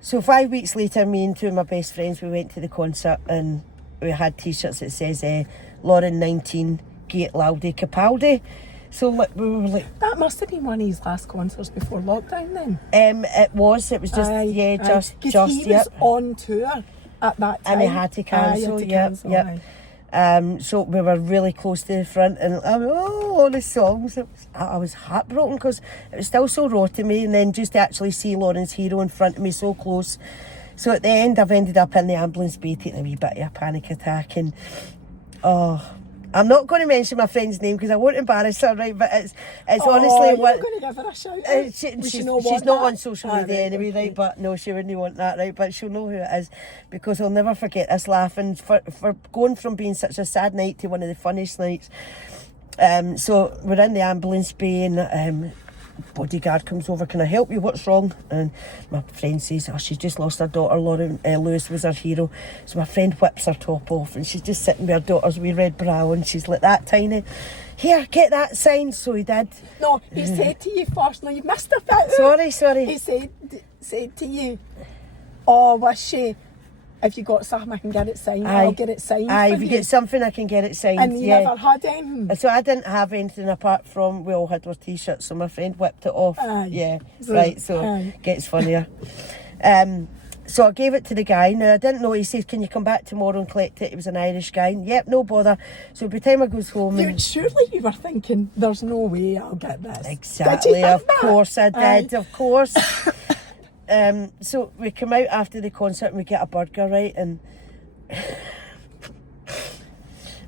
so 5 weeks later, me and 2 of my best friends, we went to the concert, and we had t-shirts that says, Lauren 19, Gate Laldi Capaldi. So we were like... That must have been one of his last concerts before lockdown then. It was just, he was on tour at that time. And he had to cancel, so we were really close to the front, and all the songs, I was heartbroken because it was still so raw to me, and then just to actually see Lauren's hero in front of me so close. So at the end, I've ended up in the ambulance bay taking a wee bit of a panic attack, and I'm not going to mention my friend's name because I won't embarrass her, right? But it's honestly what... You're going to give her a shout out. She's not on social media anyway, right? But no, she wouldn't want that, right? But she'll know who it is, because I'll never forget this laugh, and for going from being such a sad night to one of the funniest nights. So we're in the ambulance bay, and bodyguard comes over, can I help you, what's wrong? And my friend says, she's just lost her daughter, Lauren. Lewis was her hero. So my friend whips her top off, and she's just sitting with her daughter's wee red brow, and she's like that tiny. Here, get that signed. So he did. No, he said to you first, no, you missed a bit. Sorry. He said to you, oh, wish she, if you got something, I can get it signed. I'll get it signed. If you get something, I can get it signed. And you never had anything. So I didn't have anything apart from, we all had our t-shirts, so my friend whipped it off. Gets funnier. So I gave it to the guy. Now, I didn't know. He said, can you come back tomorrow and collect it? He was an Irish guy. Yep, no bother. So by the time I goes home... Surely you were thinking, there's no way I'll get this. Exactly, of course I did, of course. So we come out after the concert and we get a burger, right? And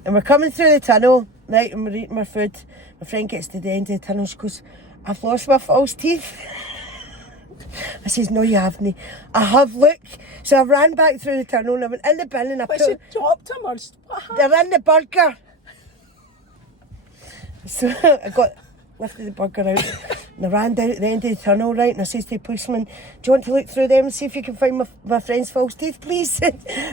we're coming through the tunnel, right? And we're eating our food. My friend gets to the end of the tunnel. She goes, I've lost my false teeth. I says, no, you haven't. I have, look. So I ran back through the tunnel and I went in the bin and I she dropped him, or what happened? They're in the burger. So I lifted the burger out and I ran down at the end of the tunnel, right? And I says to the policeman, do you want to look through them and see if you can find my friend's false teeth, please?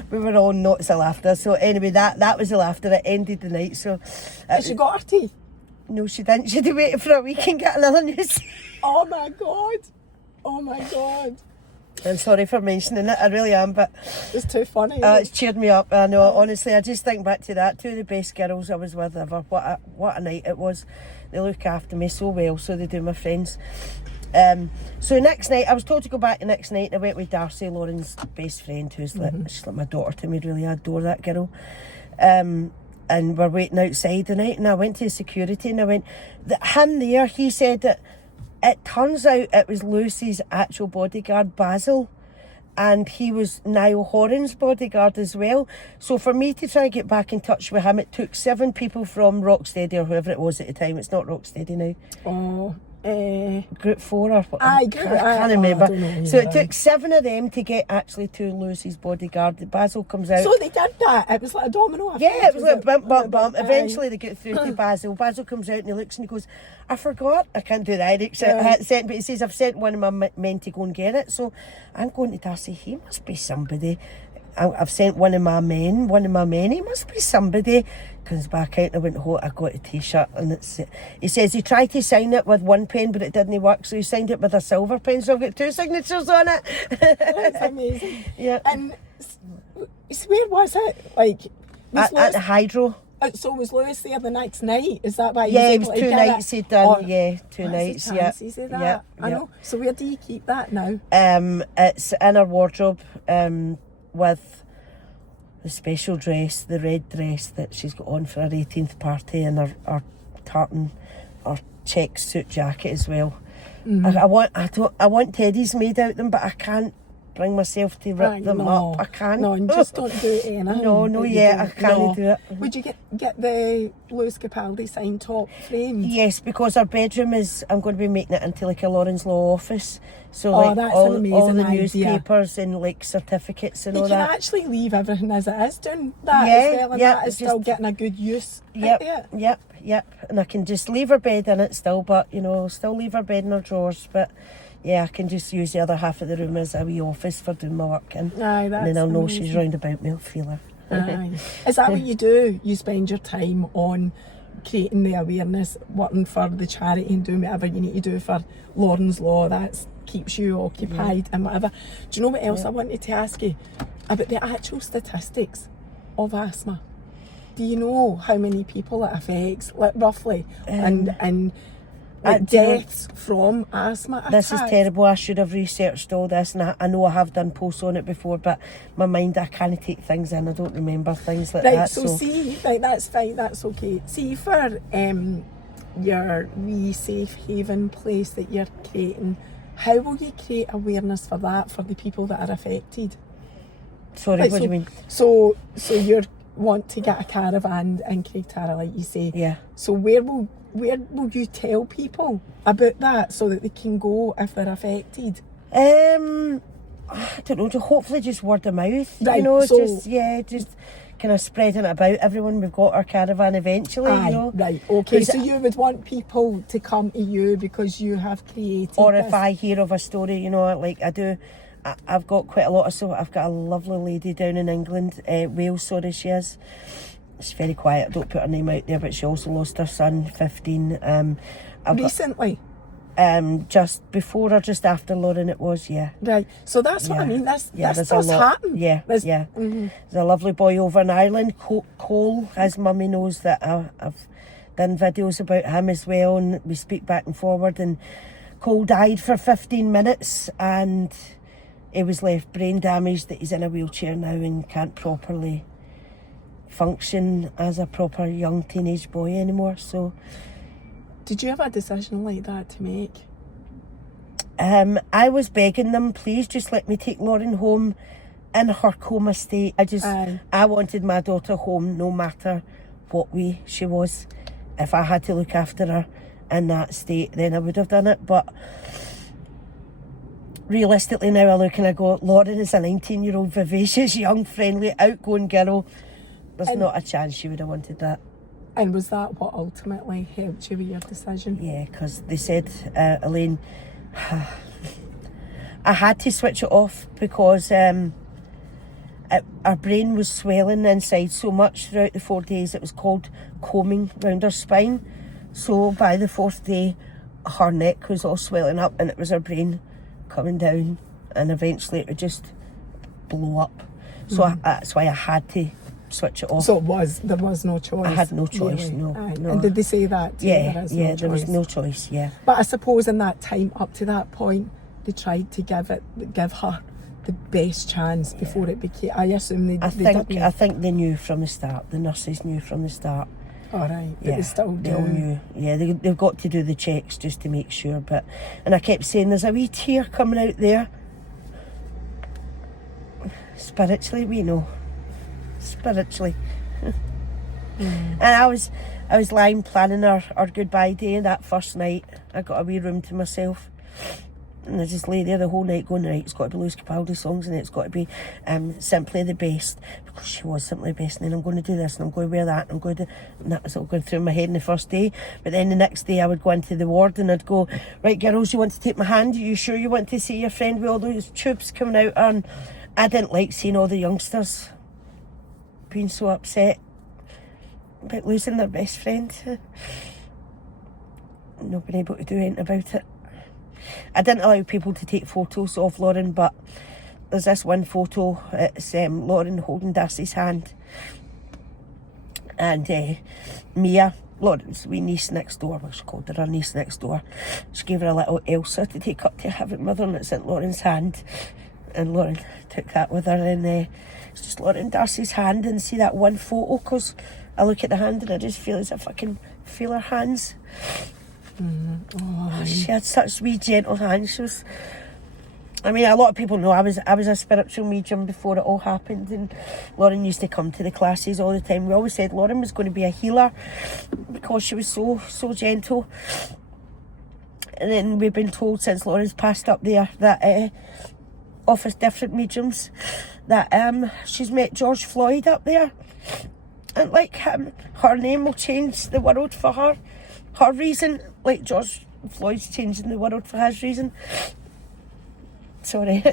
We were all knots of laughter. So anyway, that was the laughter that ended the night. So she got her teeth? No, she didn't. She had to wait for a week and get another new teeth. Oh my God. I'm sorry for mentioning it, I really am, but... It's too funny. It's cheered me up, I know. Honestly, I just think back to that. 2 of the best girls I was with ever. What a night it was. They look after me so well, so they do, my friends. So next night, I was told to go back the next night, and I went with Darcy, Lauren's best friend, who's she's like my daughter to me, really. I adore that girl. and we're waiting outside the night, and I went to security and I went, him there, he said that it turns out it was Lucy's actual bodyguard, Basil, and he was Niall Horan's bodyguard as well. So for me to try and get back in touch with him, it took 7 people from Rocksteady or whoever it was at the time. It's not Rocksteady now. Oh, Group 4 or what? I can't remember. I don't know, So it took 7 of them to get actually to Lucy's bodyguard. The Basil comes out. So they did that. It was like a domino effect. Yeah, it was like bump, bump, bump. Aye. Eventually they get through to Basil. Basil comes out and he looks and he goes, I forgot. I can't do the Irish accent, but he says, I've sent one of my men to go and get it. So I'm going to Darcy, he must be somebody. I've sent one of my men, he must be somebody. Comes back out and I went, oh, I got a t-shirt and he says he tried to sign it with one pen but it didn't work, so he signed it with a silver pen, so I've got 2 signatures on it. That's amazing. Yeah. And where was it? Like, at the Hydro. So was Lewis there the next night? Is that why? Yeah, it was 2 nights he'd done. Yeah, 2 nights. Yeah, of that? I know. So where do you keep that now? It's in our wardrobe, with the special dress, the red dress that she's got on for her 18th party, and her tartan, her check suit jacket as well. Mm-hmm. I want teddies made out of them, but I can't bring myself to rip them up. I can't. No, and just don't do it anything. I can't do it. Would you get the Lewis Capaldi sign top framed? Yes, because our bedroom I'm going to be making it into like a Lawrence Law office. So like that's all an the amazing newspapers and like certificates and all that. You can actually leave everything as it is doing that as well, and that is still getting a good use. Yep. And I can just leave her bed in it still, but still leave her bed in her drawers, but yeah, I can just use the other half of the room as a wee office for doing my work in. Aye, that's and then I'll know amazing. she's round about me, I'll feel her. Aye. Is that what you do? You spend your time on creating the awareness, working for the charity and doing whatever you need to do for Lauren's Law that keeps you occupied and whatever. Do you know what else I wanted to ask you? About the actual statistics of asthma. Do you know how many people it affects, like roughly? And like deaths from asthma attacks? This is terrible. I should have researched all this, and I know I have done posts on it before, but my mind, I can't take things in. I don't remember things like that. So see, that's fine, that's okay. See, for your wee safe haven place that you're creating, how will you create awareness for that for the people that are affected? Sorry, what do you mean? So you want to get a caravan in Craigtara, like you say. Yeah. So where will you tell people about that so that they can go if they're affected? I don't know, hopefully just word of mouth. Right, just kind of spreading it about everyone. We've got our caravan eventually, Right, okay. So you would want people to come to you because you have created or this. If I hear of a story, like I do, I've got quite a lot of, I've got a lovely lady down in England, Wales, she is. She's very quiet, I don't put her name out there, but she also lost her son, 15. Recently? Just before or just after Lauren it was, yeah. Right, so that's what I mean, this does happen. Yeah. Mm-hmm. There's a lovely boy over in Ireland, Cole, his mummy knows that I've done videos about him as well, and we speak back and forward, and Cole died for 15 minutes and he was left brain damaged, that he's in a wheelchair now and can't properly function as a proper young teenage boy anymore. So did you have a decision like that to make? I was begging them, please just let me take Lauren home in her coma state. I wanted my daughter home no matter what way she was. If I had to look after her in that state, then I would have done it. But realistically now I look and I go, Lauren is a 19-year-old vivacious, young, friendly, outgoing girl. There's not a chance she would have wanted that. And was that what ultimately helped you with your decision? Yeah, because they said, Elaine, I had to switch it off because our brain was swelling inside so much throughout the 4 days. It was called combing round her spine. So by the 4th day, her neck was all swelling up and it was her brain coming down, and eventually it would just blow up. So that's why I had to switch it off. So there was no choice. I had no choice, really? no. And did they say that too? There was no choice, yeah. But I suppose in that time up to that point, they tried to give her the best chance before it became... I assume they I didn't. think they knew from the start. The nurses knew from the start. All right, but Yeah, they still they all do. knew. Yeah, they've got to do the checks just to make sure. And I kept saying, there's a wee tear coming out there. Spiritually, we know. Spiritually. And I was lying planning our goodbye day, and that first night I got a wee room to myself. And I just lay there the whole night going, right, it's got to be Lewis Capaldi songs, and it's got to be Simply the Best, because she was Simply the Best, and then I'm going to do this, and I'm going to wear that, and I'm going to... And that was all going through my head in the first day. But then the next day I would go into the ward and I'd go, right, girls, you want to take my hand? Are you sure you want to see your friend with all those tubes coming out? And I didn't like seeing all the youngsters being so upset about losing their best friend. Not being able to do anything about it. I didn't allow people to take photos of Lauren, but there's this one photo. It's Lauren holding Darcy's hand, and Mia, Lauren's wee niece next door, well, she called her niece next door, she gave her a little Elsa to take up to Heaven Mother, and it's in Lauren's hand, and Lauren took that with her, and it's just Lauren and Darcy's hand. And see that one photo, because I look at the hand and I just feel as if I can feel her hands. Oh, she had such wee gentle hands. She was... I mean, a lot of people know I was a spiritual medium before it all happened, and Lauren used to come to the classes all the time. We always said Lauren was going to be a healer because she was so gentle. And then we've been told since Lauren's passed up there that offers different mediums, that she's met George Floyd up there, and like him, her name will change the world for her reason, like George Floyd's changing the world for his reason. Sorry.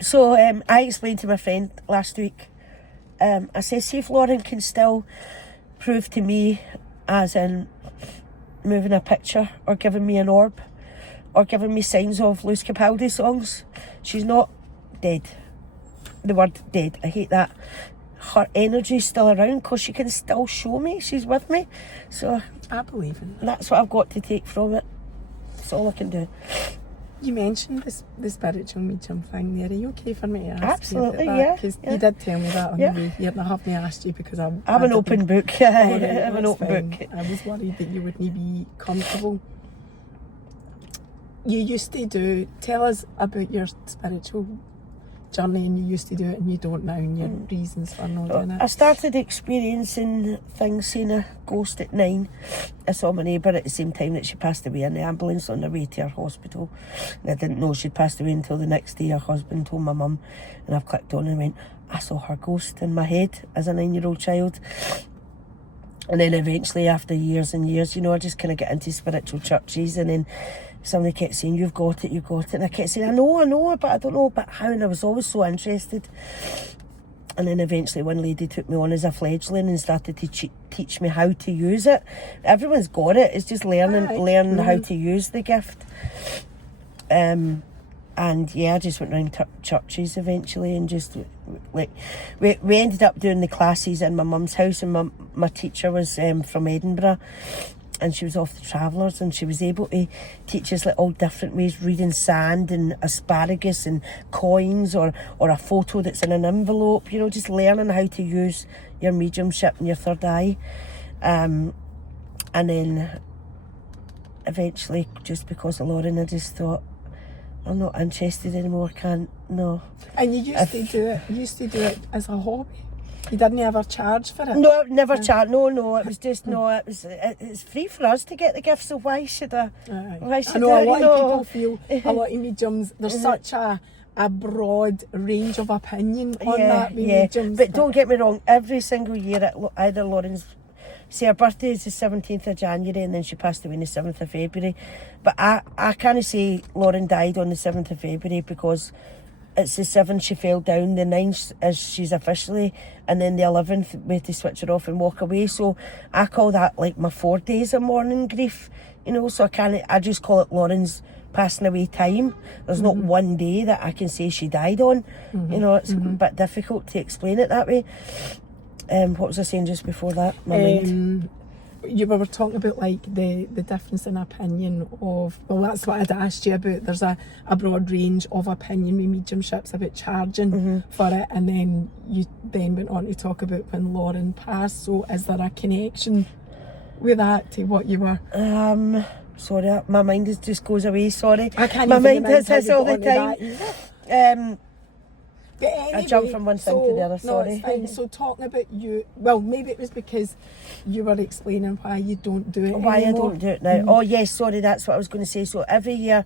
So I explained to my friend last week, I said, see if Lauren can still prove to me, as in moving a picture or giving me an orb or giving me signs of Lewis Capaldi songs, she's not dead. The word dead, I hate that. Her energy's still around because she can still show me she's with me. So I believe in that. That's what I've got to take from it. That's all I can do. You mentioned the spiritual medium thing there. Are you okay for me to ask Absolutely, you about that? Because you did tell me that on the way here, and I haven't asked you because I'm an open book. Right, I'm an open book. I was worried that you wouldn't be comfortable. You used to do... Tell us about your spiritual journey, and you used to do it and you don't now, and your reasons for not doing it. I started experiencing things, seeing a ghost at 9. I saw my neighbour at the same time that she passed away in the ambulance on her way to her hospital, and I didn't know she'd passed away until the next day. Her husband told my mum, and I've clicked on and went, I saw her ghost in my head as a 9-year-old child. And then eventually, after years and years, I just kind of get into spiritual churches, and then somebody kept saying, you've got it. And I kept saying, I know, but I don't know about how. And I was always so interested. And then eventually one lady took me on as a fledgling and started to teach me how to use it. Everyone's got it. It's just learning how to use the gift. And yeah, I just went around churches eventually, and just like we ended up doing the classes in my mum's house, and my teacher was from Edinburgh. And she was off the Travellers, and she was able to teach us like all different ways, reading sand and asparagus and coins, or a photo that's in an envelope, just learning how to use your mediumship and your third eye. And then eventually, just because of Lauren, I just thought, I'm not interested anymore, no. And you used to do it as a hobby? You didn't ever charge for it? No, never charge. No, it was just it's free for us to get the gift, so why should I? I know a lot of people feel a lot of mediums, there's such a broad range of opinion on that with mediums. But don't get me wrong, every single year at either Lauren's, see, her birthday is the 17th of January, and then she passed away on the 7th of February. But I can't say Lauren died on the 7th of February, because it's the 7th she fell down, the 9th is she's officially, and then the 11th we had to switch her off and walk away. So I call that like my 4 days of mourning grief, so I just call it Lauren's passing away time. There's not one day that I can say she died on. It's a bit difficult to explain it that way. What was I saying just before that? My mind. you were talking about like the difference in opinion of, well, that's what I'd asked you about. There's a broad range of opinion with mediumships about charging for it, and then you then went on to talk about when Lauren passed. So is there a connection with that to what you were? Sorry, my mind just goes away, sorry. I can't my even mind does this all the time. But anyway, I jumped from one thing to the other, sorry. No, it's fine. So talking about you, well, maybe it was because you were explaining why you don't do it Why anymore. I don't do it now. Oh yes, sorry, that's what I was going to say. So every year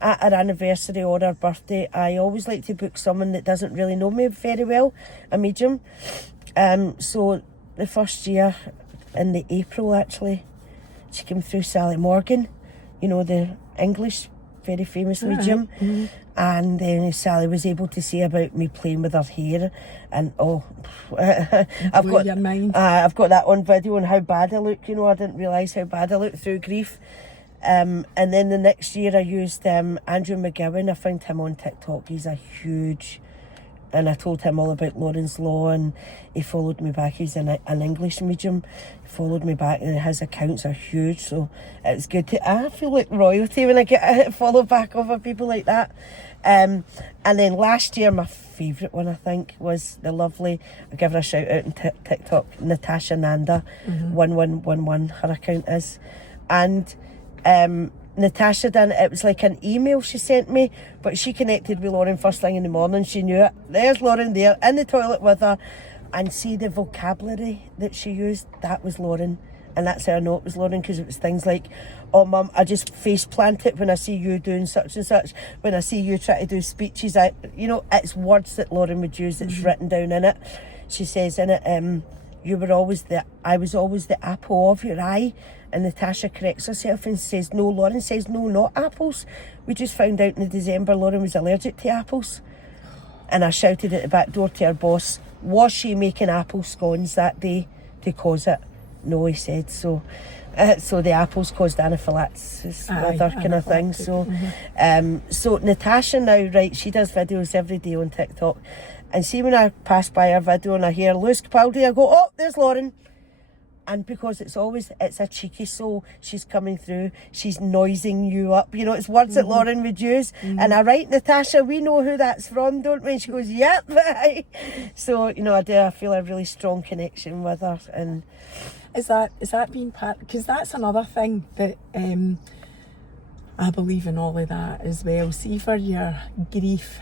at our anniversary or our birthday, I always like to book someone that doesn't really know me very well, a medium. So the first year, in the April actually, she came through, Sally Morgan, you know, the English, very famous medium. And then Sally was able to say about me playing with her hair, and I've got your mind. I've got that on video on how bad I look. You know, I didn't realise how bad I looked through grief. And then the next year I used Andrew McGowan. I found him on TikTok. He's a huge, and I told him all about Lauren's Law, and he followed me back. He's an English medium. He followed me back, and his accounts are huge, so it's good to, I feel like royalty when I get followed back over people like that. And then last year, my favourite one, I think, was the lovely, I'll give her a shout out on TikTok, Natasha Nanda, 1111 her account is. And Natasha done it was like an email she sent me, but she connected with Lauren first thing in the morning. She knew it. There's Lauren there in the toilet with her, and see the vocabulary that she used, that was Lauren. And that's how I know it was Lauren, because it was things like, oh mum, I just face plant it when I see you doing such and such, when I see you try to do speeches, it's words that Lauren would use that's written down in it. She says in it, I was always the apple of your eye. And Natasha corrects herself and says, no, Lauren says, no, not apples. We just found out in December Lauren was allergic to apples. And I shouted at the back door to her boss, was she making apple scones that day to cause it? No, he said. So the apples caused anaphylaxis with her kind of thing. So, so Natasha now, right, she does videos every day on TikTok. And see, when I pass by her video and I hear Lewis Capaldi, I go, oh, there's Lauren. And because it's a cheeky soul, she's coming through, she's noising you up. You know, it's words that Lauren would use. And I write, Natasha, we know who that's from, don't we? And she goes, yep. So, you know, I feel a really strong connection with her. And Is that being part, because that's another thing that I believe in all of that as well. See, for your grief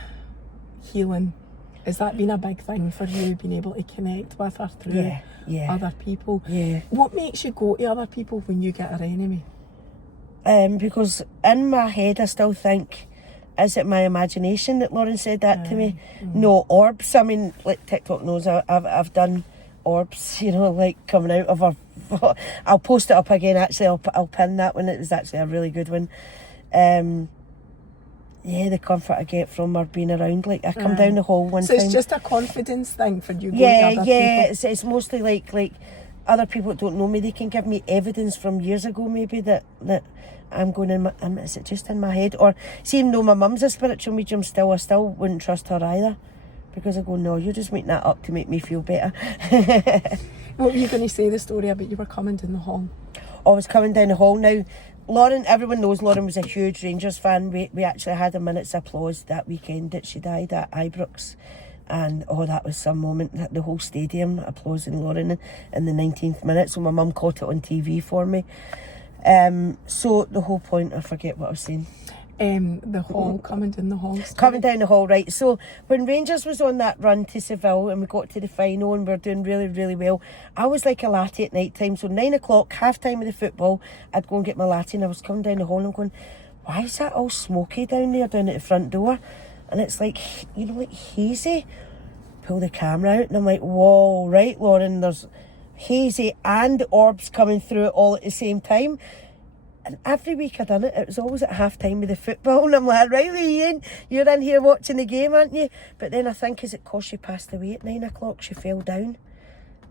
healing, has that been a big thing for you, being able to connect with her through other people? Yeah. What makes you go to other people when you get an enemy? Because in my head I still think, is it my imagination that Lauren said that to me? No, orbs. I mean, like TikTok knows I've done orbs, you know, like coming out of her. I'll post it up again, actually. I'll pin that one. It was actually a really good one. The comfort I get from her being around. Like, I come down the hall one time. So it's just a confidence thing for you going to other people? It's mostly like other people that don't know me, they can give me evidence from years ago maybe that I'm going in is it just in my head? Or see, even though my mum's a spiritual medium still, I still wouldn't trust her either. Because I go, no, you're just making that up to make me feel better. What were you going to say, the story about you were coming down the hall? I was coming down the hall. Now, Lauren, everyone knows Lauren was a huge Rangers fan. We actually had a minute's applause that weekend that she died at Ibrox. And, that was some moment. The whole stadium applauding Lauren in the 19th minute. So my mum caught it on TV for me. So the whole point, I forget what I was saying. The hall, coming down the hall. Coming down the hall, right. So when Rangers was on that run to Seville and we got to the final and we were doing really, really well, I was like a latte at night time. So 9 o'clock, half time of the football, I'd go and get my latte, and I was coming down the hall and I'm going, why is that all smoky down there, down at the front door? And it's like, you know, like hazy. Pull the camera out and I'm like, whoa, right, Lauren, there's hazy and orbs coming through it all at the same time. And every week I done it, it was always at half time with the football, and I'm like, right, Ian, you're in here watching the game, aren't you? But then I think, is it because she passed away at 9 o'clock, she fell down?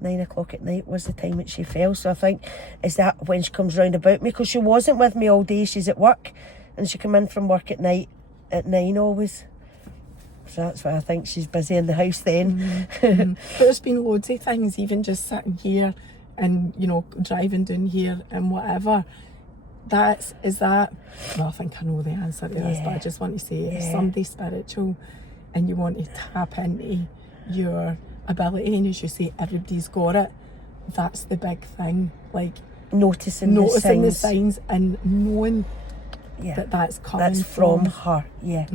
9 o'clock at night was the time that she fell. So I think, is that when she comes round about me? Because she wasn't with me all day, she's at work, and she come in from work at night at 9 always. So that's why I think she's busy in the house then. But there's been loads of things, even just sitting here and you know, driving down here and whatever, well, I think I know the answer to this, but I just want to say, if somebody's spiritual and you want to tap into your ability, and as you say, everybody's got it, that's the big thing, like noticing the signs and knowing that's coming from her. Now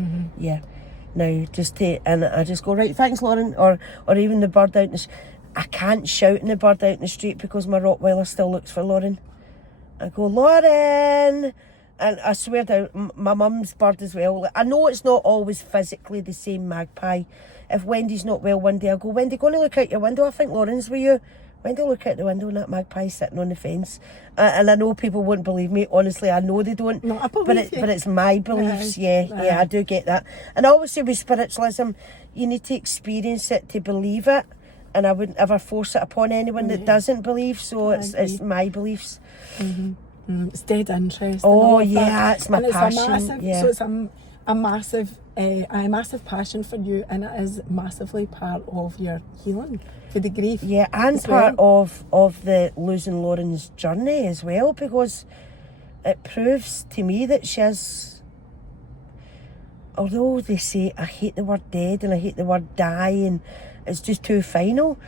and I just go, right, thanks Lauren, or even the bird out in the I can't shout in the bird out in the street because my Rottweiler still looks for Lauren. I go, Lauren, and I swear down, my mum's bird as well. I know it's not always physically the same magpie. If Wendy's not well one day, I go, Wendy, go and look out your window. I think Lauren's with you. Wendy, look out the window and that magpie's sitting on the fence. And I know people won't believe me. Honestly, I know they don't. No, I believe but it's my beliefs. Yeah, I do get that. And I always say with spiritualism, you need to experience it to believe it. And I wouldn't ever force it upon anyone that doesn't believe. So it's my beliefs. It's dead interest. Oh yeah, it's my passion. So it's a massive passion for you, and it is massively part of your healing for the grief. Yeah, and part of the losing Lauren's journey as well, because it proves to me that she's, although they say I hate the word dead and I hate the word die and it's just too final,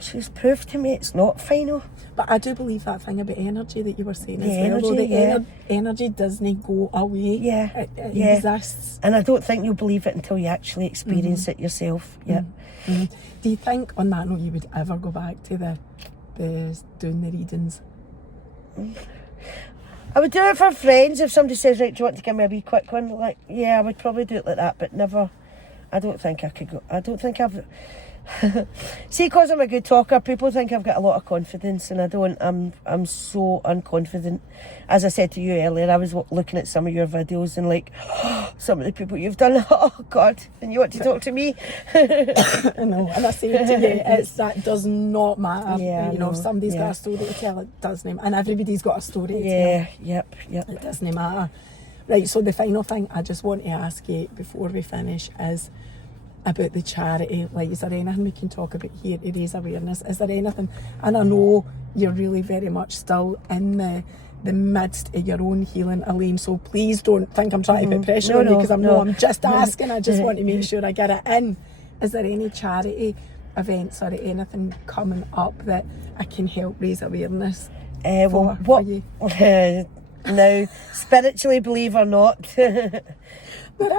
she's proved to me it's not final. But I do believe that thing about energy that you were saying as well. Energy doesn't go away. It exists. And I don't think you'll believe it until you actually experience it yourself. Do you think, on that note, you would ever go back to the doing the readings? I would do it for friends. If somebody says, right, do you want to give me a wee quick one? Like, yeah, I would probably do it like that, but never. I don't think I could go. I don't think I've... See, because I'm a good talker, people think I've got a lot of confidence, and I don't. I'm so unconfident. As I said to you earlier, I was looking at some of your videos and like, some of the people you've done, oh God, and you want to talk to me? I know, and I say to you, that does not matter. Yeah, you know, if somebody's got a story to tell, it doesn't, and everybody's got a story to tell. Yep. It doesn't matter. Right, so the final thing I just want to ask you before we finish is about the charity. Like, is there anything we can talk about here to raise awareness? Is there anything? And I know you're really very much still in the midst of your own healing, Elaine, so please don't think I'm trying to put pressure on you, because I'm just asking. I just want to make sure I get it in. Is there any charity events or anything coming up that I can help raise awareness for you? Now, spiritually, believe or not, there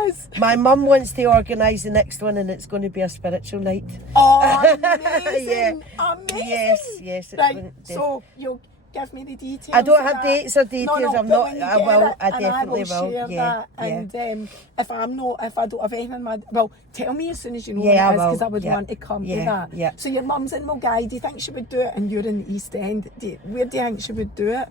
is. My mum wants to organise the next one, and it's going to be a spiritual night. Oh, amazing! Amazing! Yes. Right, so you'll give me the details. I don't have dates or details. No, I'm not. I will. I definitely will. Share that. And if I don't have anything, tell me as soon as you know what I it is, will. because I would want to come to that. Yeah. So your mum's in Mulgai. Do you think she would do it? And you're in the East End. Where do you think she would do it?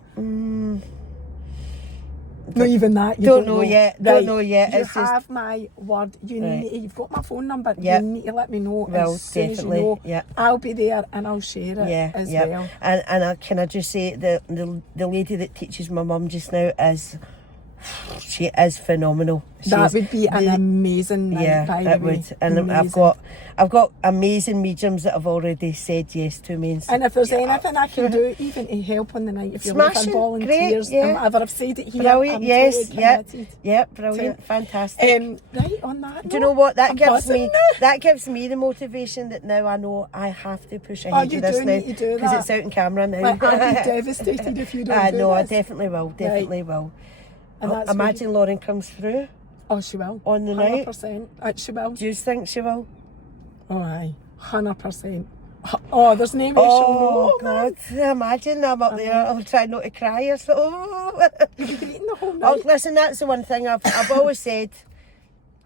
Not even that. You don't know yet. Right. Don't know yet. You have my word. You've got my phone number. Yep. You need to let me know as soon definitely. As you know. Yep. I'll be there and I'll share it as well. And can I just say, the lady that teaches my mum just now she is phenomenal. That would be an amazing night, by the way. It would. And I've got amazing mediums that have already said yes to me. And if there's anything I can do, even to help on the night, if you're looking for volunteers, whatever, I've said it here. Brilliant, I'm yes, totally committed. Yep, brilliant, fantastic. Right, on that note, do you know what that gives me the motivation that now I know I have to push ahead with this now, because it's out in camera now. I'll be devastated if you don't do know, this. I definitely will. And imagine Lauren comes through. Oh, she will. On the night? 100%. She will. Do you think she will? Oh, aye. 100%. Oh, there's no way Oh, God. Imagine I'm up there. I'll try not to cry or so. You'll be greeting the whole night. Oh, listen, that's the one thing I've always said.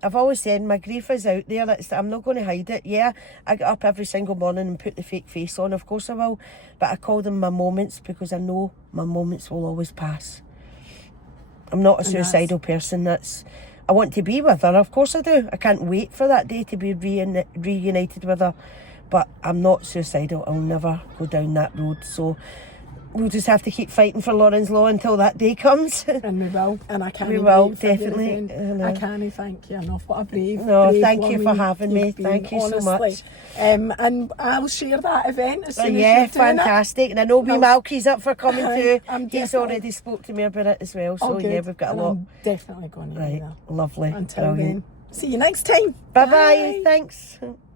My grief is out there. I'm not going to hide it. Yeah, I get up every single morning and put the fake face on. Of course I will. But I call them my moments, because I know my moments will always pass. I'm not a suicidal person. I want to be with her, of course I do. I can't wait for that day to be reunited with her. But I'm not suicidal. I'll never go down that road. So we'll just have to keep fighting for Lauren's Law until that day comes. And we will. And I can't We will, wait for your definitely. event. I can't thank you enough. What a brave, No, brave thank you for woman having me. you've been, Thank you so honestly. much. And I'll share that event as soon as Yeah, you're doing fantastic. And I know wee Malky's up for coming too. I'm He's already spoke to me about it as well. So Oh, good. yeah, we've got And a lot. I'm definitely going to Right, do that. lovely. Until Brilliant. then, see you next time. Bye-bye. Thanks.